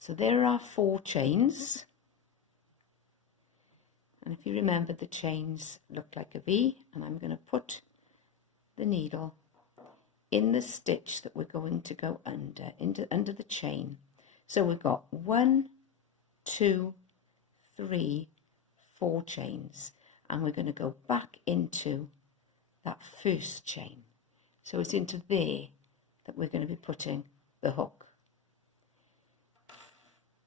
So there are 4 chains. And if you remember, the chains look like a V, and I'm going to put the needle in the stitch that we're going to go under the chain. So we've got 1, 2, 3, 4 chains, and we're going to go back into that first chain. So it's into there that we're going to be putting the hook.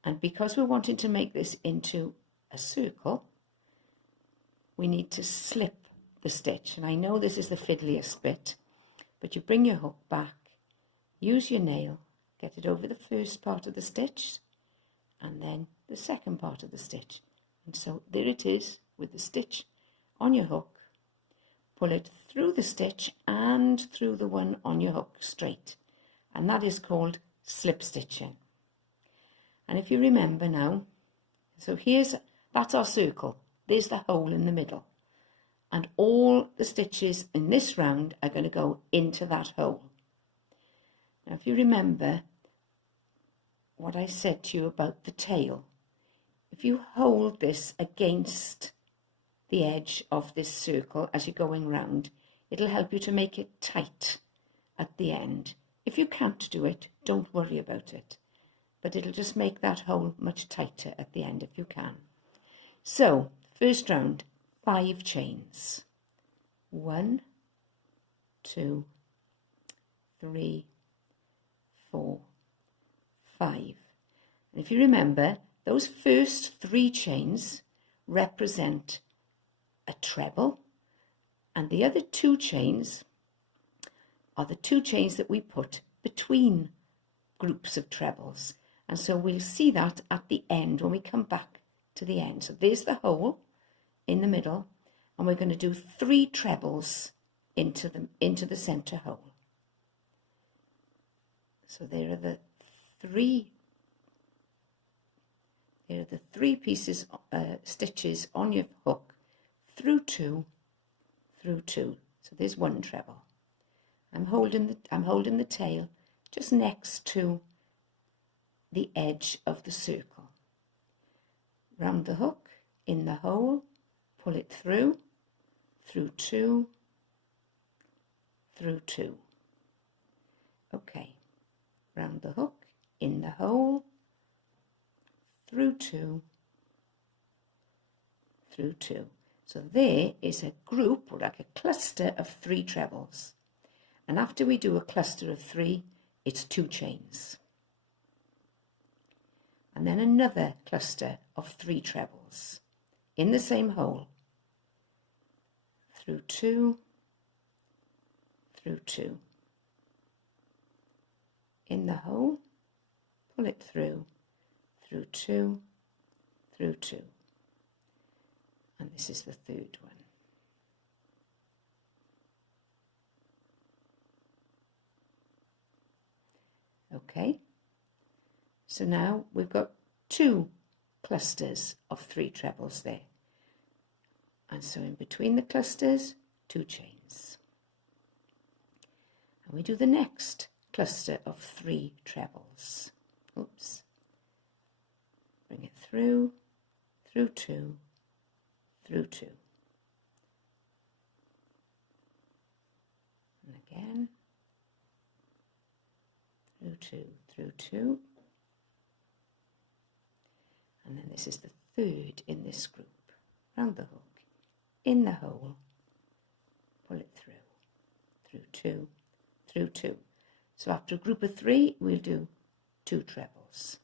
And because we're wanting to make this into a circle, we need to slip the stitch. And I know this is the fiddliest bit, but you bring your hook back, use your nail, get it over the first part of the stitch, and then the second part of the stitch. And so there it is with the stitch on your hook. Pull it through the stitch and through the one on your hook straight. And that is called slip stitching. And if you remember now, so that's our circle. There's the hole in the middle. And all the stitches in this round are going to go into that hole. Now, if you remember what I said to you about the tail, if you hold this against the edge of this circle as you're going round, it'll help you to make it tight at the end. If you can't do it, don't worry about it. But it'll just make that hole much tighter at the end if you can. So, first round, 5 chains. 1, 2, 3, 4, 5. And if you remember, those first 3 chains represent a treble, and the other 2 chains are the 2 chains that we put between groups of trebles. And so we'll see that at the end when we come back to the end. So there's the hole in the middle, and we're going to do 3 trebles into the center hole. So there are the 3 pieces, stitches on your hook, through 2, through 2. So there's 1 treble. I'm holding the tail just next to the edge of the circle. Round the hook, in the hole, pull it through 2, through 2. Okay, round the hook, in the hole, through 2, through 2. So there is a group, or like a cluster of 3 trebles. And after we do a cluster of 3, it's 2 chains. And then another cluster of 3 trebles in the same hole, through 2, through 2. In the hole, pull it through 2, through 2. And this is the third one. Okay, so now we've got 2 clusters of 3 trebles there. And so in between the clusters, 2 chains. And we do the next cluster of 3 trebles. Oops. Bring it through 2, through 2. And again, through 2, through 2. And then this is the third in this group. Round the hook, in the hole, pull it through 2, through 2. So after a group of 3, we'll do 2 trebles.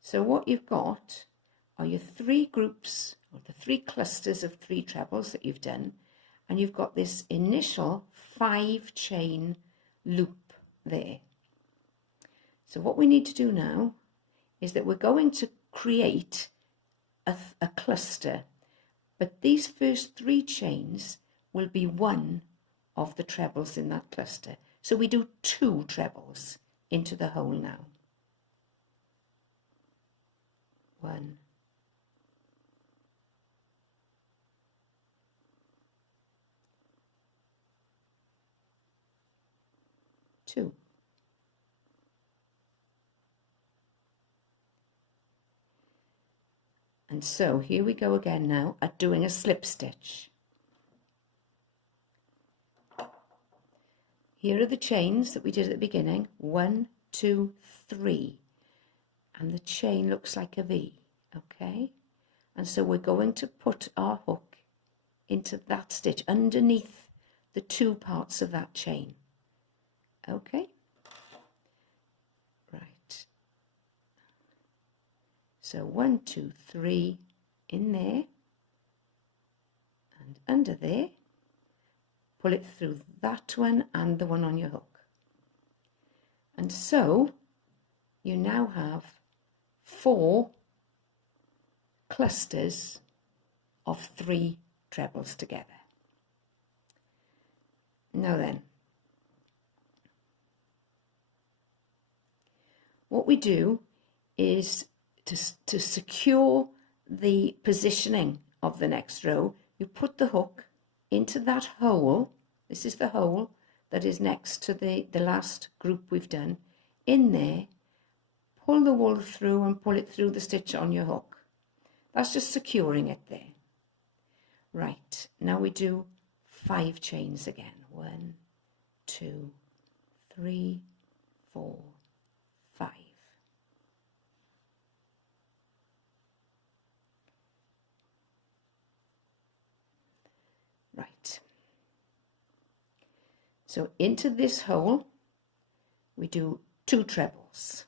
So what you've got are your 3 groups, or the 3 clusters of 3 trebles that you've done, and you've got this initial 5 chain loop there. So what we need to do now is that we're going to create a cluster, but these first 3 chains will be one of the trebles in that cluster. So we do 2 trebles into the hole now. 1, 2. And so here we go again now at doing a slip stitch. Here are the chains that we did at the beginning. 1, 2, 3. And the chain looks like a V, okay? And so we're going to put our hook into that stitch underneath the two parts of that chain, okay? Right. So 1, 2, 3 in there and under there. Pull it through that one and the one on your hook. And so you now have 4 clusters of 3 trebles together. Now then, what we do is to secure the positioning of the next row, you put the hook into that hole. This is the hole that is next to the last group we've done. In there, pull the wool through and pull it through the stitch on your hook. That's just securing it there. Right, now we do 5 chains again. 1, 2, 3, 4, 5. Right. So into this hole, we do 2 trebles.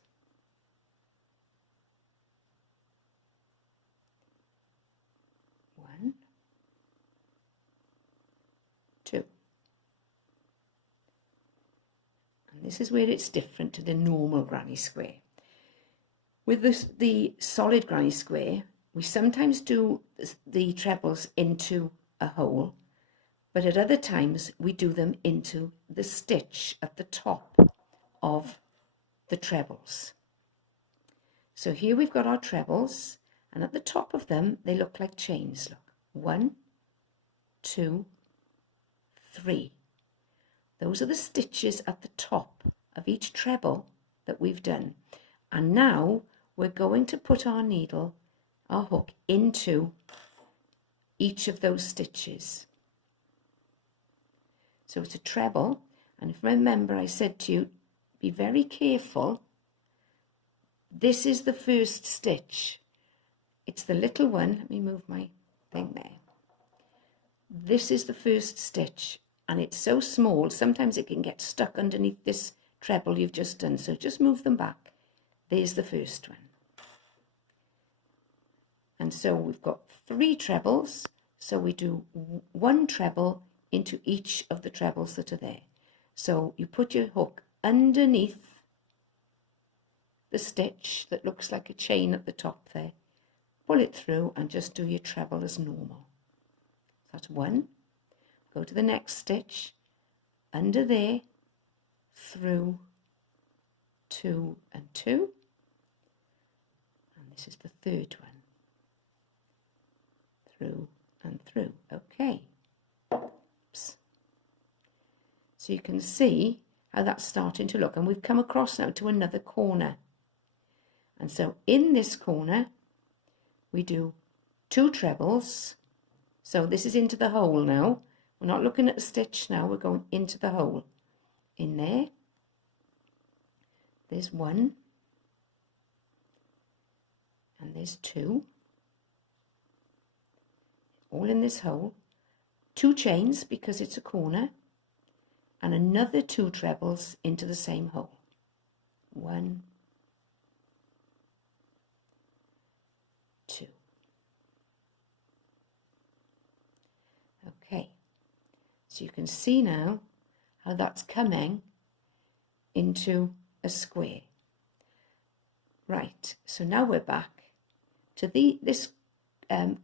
1, 2. And this is where it's different to the normal granny square. With the solid granny square, we sometimes do the trebles into a hole, but at other times we do them into the stitch at the top of the trebles. So here we've got our trebles, and at the top of them they look like chains. Look, 1, 2, 3. Those are the stitches at the top of each treble that we've done. And now we're going to put our needle, our hook, into each of those stitches. So it's a treble, and if remember I said to you, be very careful. This is the first stitch. It's the little one. Let me move my thing there. This is the first stitch, and it's so small, sometimes it can get stuck underneath this treble you've just done. So just move them back. There's the first one. And so we've got 3 trebles. So we do 1 treble into each of the trebles that are there. So you put your hook underneath the stitch that looks like a chain at the top there. Pull it through and just do your treble as normal. That's 1. Go to the next stitch, under there, through, 2 and 2. And this is the third one. Through and through. Okay. Oops. So you can see how that's starting to look, and we've come across now to another corner. And so in this corner we do 2 trebles. So this is into the hole now. We're not looking at a stitch now, we're going into the hole. In there, there's 1 and there's 2, all in this hole. 2 chains because it's a corner, and another 2 trebles into the same hole. 1, 2. Okay, so you can see now how that's coming into a square. Right, so now we're back to this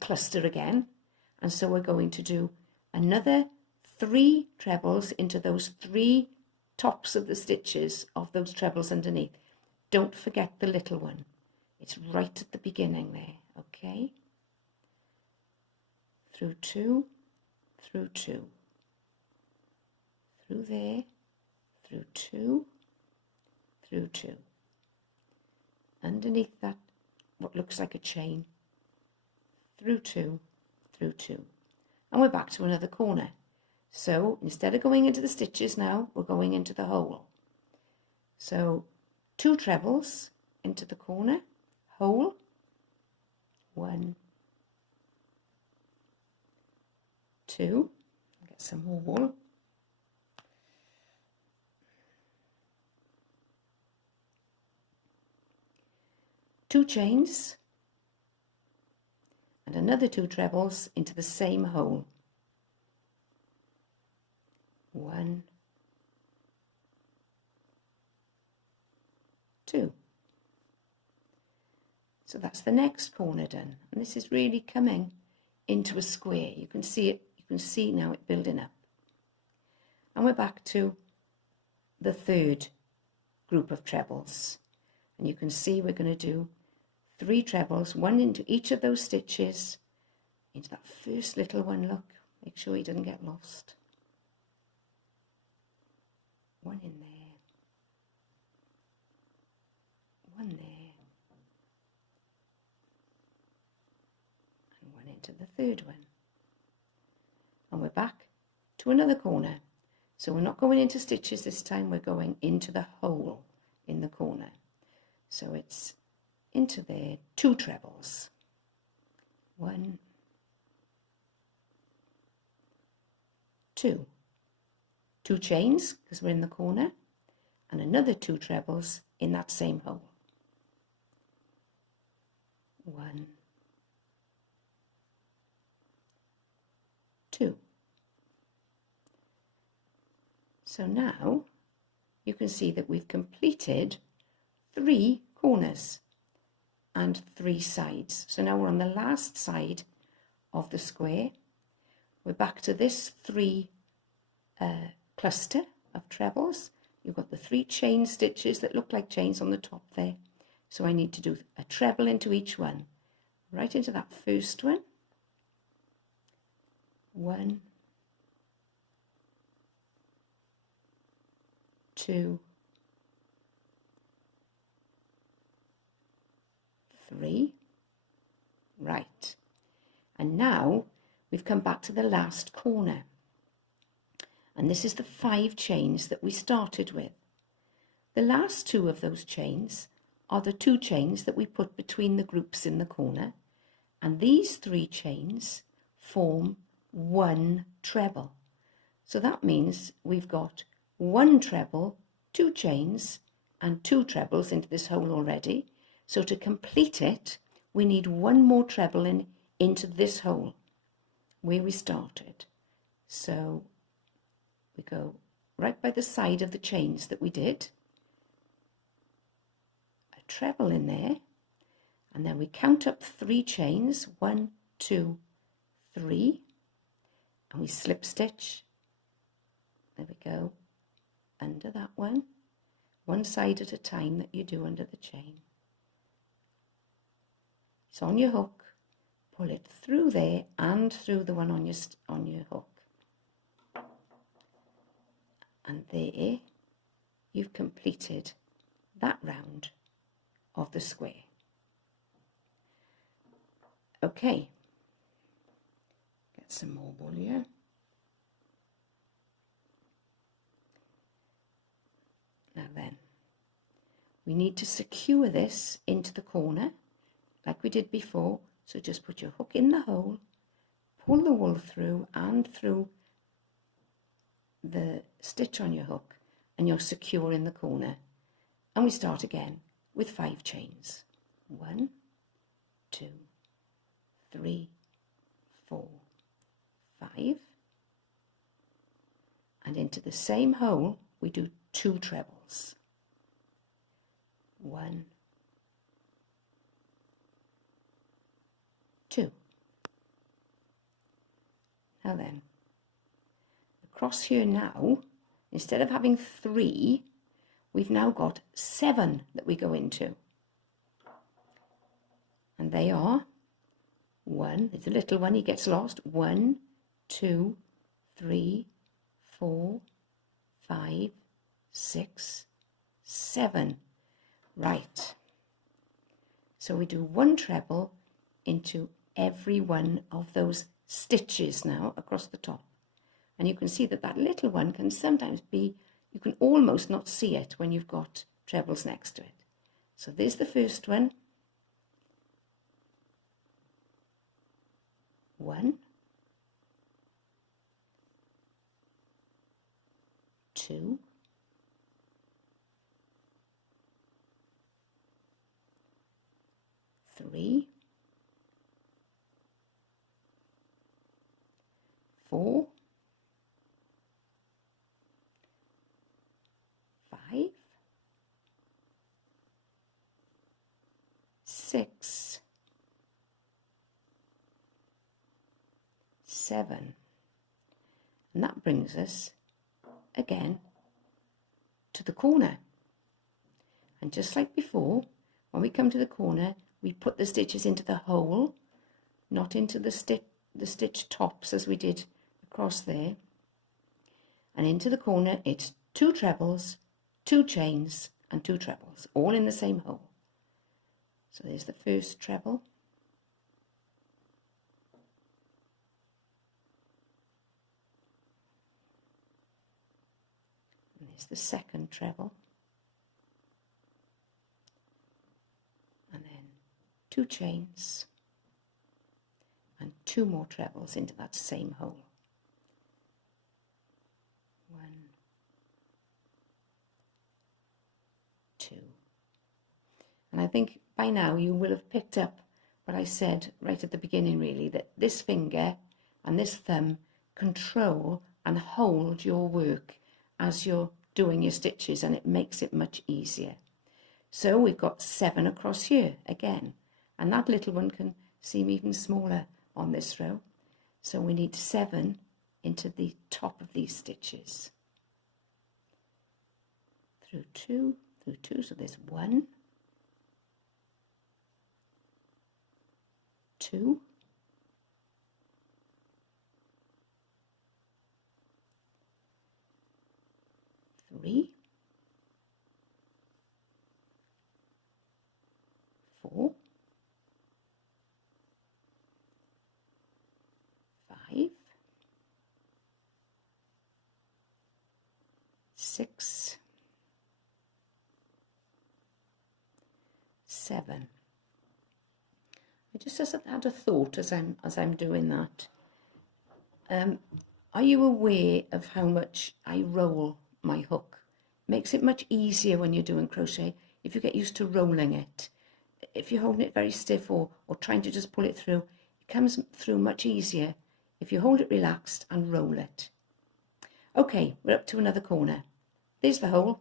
cluster again, and so we're going to do another 3 trebles into those 3 tops of the stitches of those trebles underneath. Don't forget the little one. It's right at the beginning there, okay? Through 2, through 2, through there, through 2, through 2. Underneath that, what looks like a chain, through 2, through 2. And we're back to another corner. So instead of going into the stitches now, we're going into the hole. So 2 trebles into the corner, hole, 1, 2, get some more wool, 2 chains, and another 2 trebles into the same hole, 1, 2. So that's the next corner done, and this is really coming into a square. You can see it, you can see now it building up. And we're back to the third group of trebles, and you can see we're going to do 3 trebles, 1 into each of those stitches, into that first little one, look, make sure he doesn't get lost. 1 in there, 1 there, and 1 into the third one. And we're back to another corner. So we're not going into stitches this time, we're going into the hole in the corner. So it's into there, 2 trebles, 1, 2, 2 chains because we're in the corner, and another 2 trebles in that same hole, 1, 2. So now you can see that we've completed 3 corners and 3 sides. So now we're on the last side of the square. We're back to this 3 cluster of trebles. You've got the 3 chain stitches that look like chains on the top there. So I need to do a treble into each one. Right into that first one. 1, 2, 3. Right. And now we've come back to the last corner. And this is the 5 chains that we started with. The last 2 of those chains are the 2 chains that we put between the groups in the corner. And these 3 chains form 1 treble. So that means we've got 1 treble, 2 chains, and 2 trebles into this hole already. So to complete it, we need 1 more treble into this hole where we started. So we go right by the side of the chains that we did, a treble in there, and then we count up 3 chains, 1, 2, 3, and we slip stitch, there we go, under that one side at a time that you do under the chain. It's on your hook, pull it through there and through the one on your hook. And there you've completed that round of the square. Okay, get some more wool here. Now then, we need to secure this into the corner like we did before. So just put your hook in the hole, pull the wool through and through the stitch on your hook, and you're secure in the corner. And we start again with 5 chains. 1, 2, 3, 4, 5. And into the same hole we do 2 trebles. 1, 2. Now then, across here now, instead of having 3, we've now got 7 that we go into. And they are 1, it's a little one, he gets lost, 1, 2, 3, 4, 5, 6, 7. Right. So we do 1 treble into every one of those stitches now across the top. And you can see that that little one can sometimes be, you can almost not see it when you've got trebles next to it. So there's the first one. 1, 2, 3, 4, 5, 6, 7, and that brings us again to the corner. And just like before, when we come to the corner, we put the stitches into the hole, not into the stitch tops as we did across there. And into the corner, it's 2 trebles, 2 chains, and 2 trebles, all in the same hole. So there's the first treble. And there's the second treble. And then 2 chains and 2 more trebles into that same hole. 1, 2. And I think by now you will have picked up what I said right at the beginning, really, that this finger and this thumb control and hold your work as you're doing your stitches, and it makes it much easier. So we've got 7 across here again, and that little one can seem even smaller on this row. So we need 7 into the top of these stitches. Through 2, so there's 1, 2, 3, 4, 5, 6, 7. I just had a thought as I'm doing that. Are you aware of how much I roll my hook? Makes it much easier when you're doing crochet if you get used to rolling it. If you're holding it very stiff or trying to just pull it through, it comes through much easier if you hold it relaxed and roll it. Okay, we're up to another corner. There's the hole,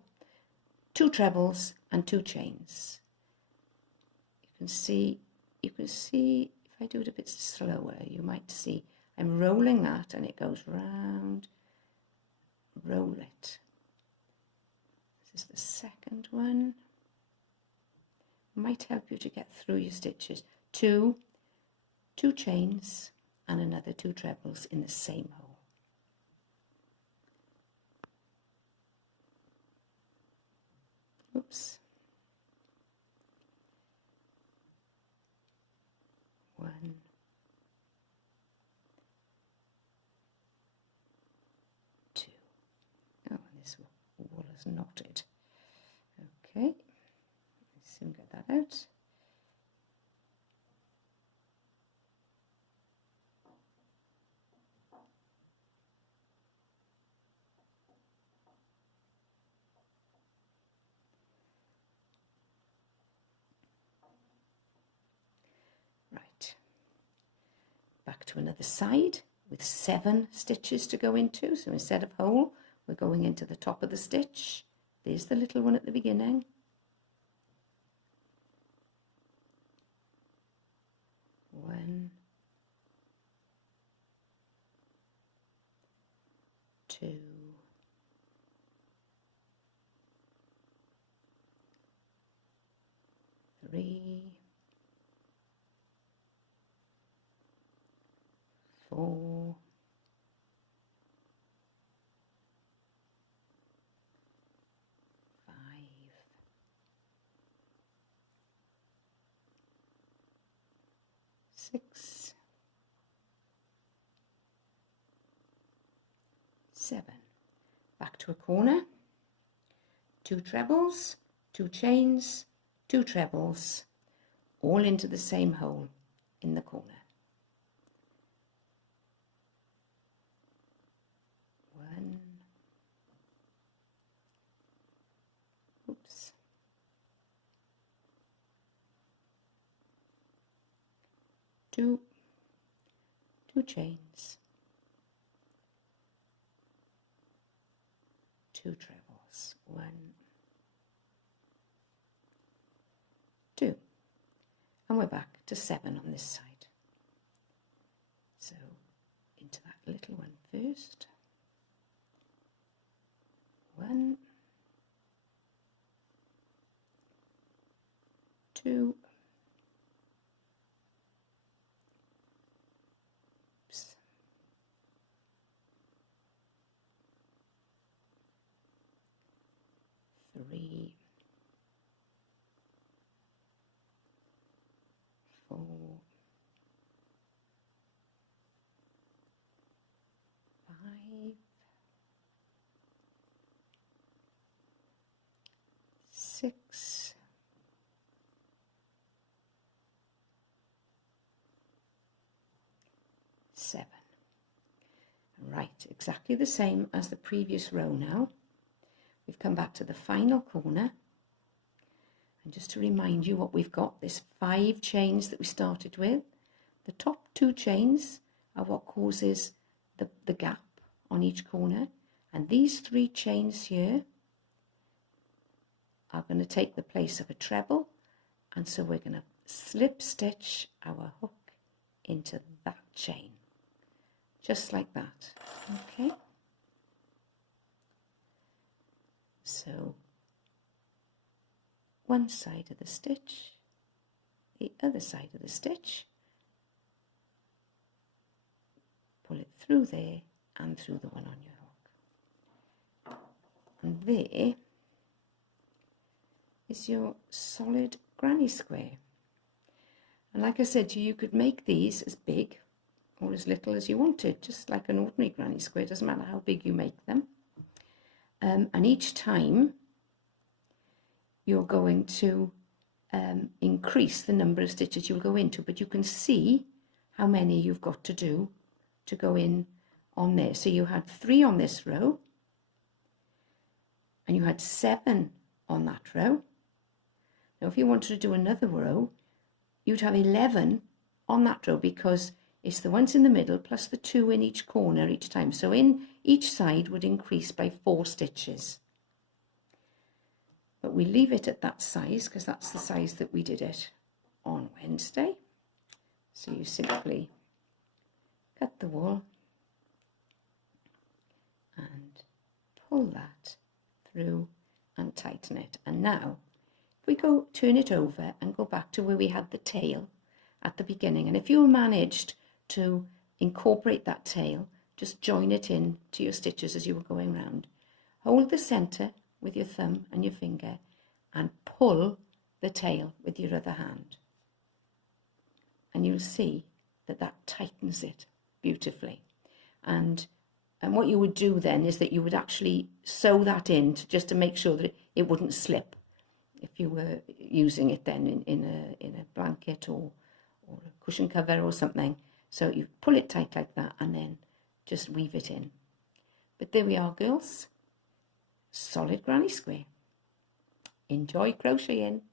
2 trebles and 2 chains. You can see if I do it a bit slower, you might see I'm rolling that and it goes round. Roll it. This is the second one. Might help you to get through your stitches. 2 chains and another 2 trebles in the same hole. Oops. 1, 2. Oh, this wool is knotted. Okay, let's soon get that out. Right, back to another side with 7 stitches to go into. So instead of hole, we're going into the top of the stitch. There's the little one at the beginning. 1, 2, 3, 4, 5, 6, 7. Back to a corner, 2 trebles, 2 chains, 2 trebles, all into the same hole in the corner. 1, oops, 2, 2 chains, 2 trebles, 1, 2, and we're back to 7 on this side. So into that little one first, 1, 2, oops, 3, 4, 5, 6, 7. Right, exactly the same as the previous row now. We've come back to the final corner. And just to remind you what we've got, this 5 chains that we started with. The top 2 chains are what causes the gap on each corner. And these 3 chains here are going to take the place of a treble. And so we're going to slip stitch our hook into that chain. Just like that. Okay. So one side of the stitch, the other side of the stitch, pull it through there and through the one on your hook. And there is your solid granny square. And like I said to you, you could make these as big or as little as you wanted, just like an ordinary granny square. It doesn't matter how big you make them. And each time you're going to increase the number of stitches you'll go into, but you can see how many you've got to do to go in on there. So you had 3 on this row, and you had 7 on that row. Now if you wanted to do another row, you'd have 11 on that row, because it's the ones in the middle plus the 2 in each corner each time. So in each side would increase by 4 stitches. But we leave it at that size because that's the size that we did it on Wednesday. So you simply cut the wool and pull that through and tighten it. And now if we go turn it over and go back to where we had the tail at the beginning, and if you managed to incorporate that tail, just join it in to your stitches as you were going round. Hold the center with your thumb and your finger and pull the tail with your other hand. And you'll see that that tightens it beautifully. And what you would do then is that you would actually sew that in just to make sure that it wouldn't slip if you were using it then in a blanket or a cushion cover or something. So you pull it tight like that and then just weave it in. But there we are, girls. Solid granny square. Enjoy crocheting.